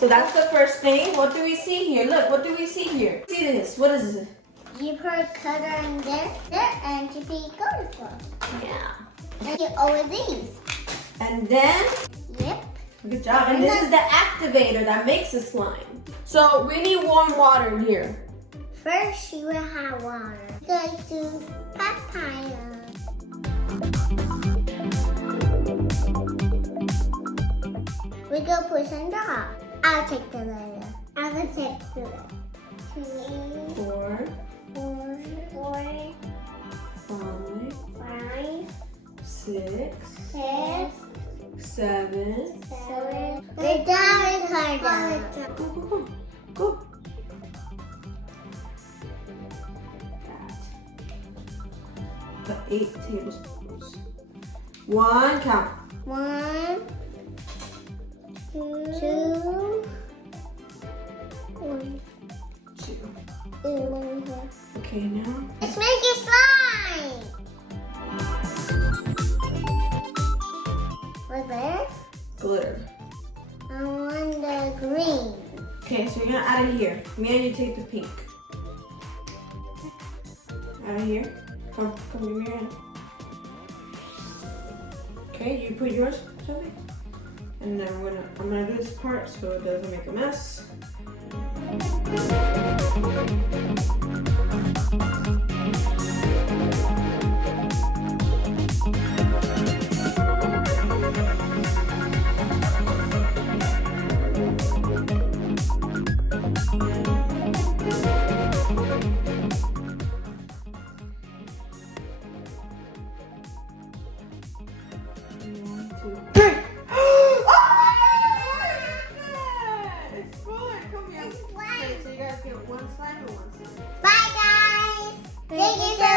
So that's the first thing. What do we see here? Look, what do we see here? See this. What is this? You put color in there, and to be colorful. Yeah. And you over these. And then, Yep. good job. And this is the activator that makes the slime. So we need warm water in here. First, you will have water. Go to papaya. We go put some drops. I'll take the letter. I'm gonna take the letter. 2, 4, 4, 5, 5, 6, 6, 7. 7. The down is harder. Go, go, go. Go. The 8 tablespoons. 1, count. 1, 2, 1. 2. Let's Okay, now. make it slime. What's there? Glitter. I want the green. Okay, so you're gonna add it here. Me and you take the pink. Add it here. Come, give me your hand. Okay, you put yours, Shelby. And then I'm gonna do this part so it doesn't make a mess. Bye guys. Thank you so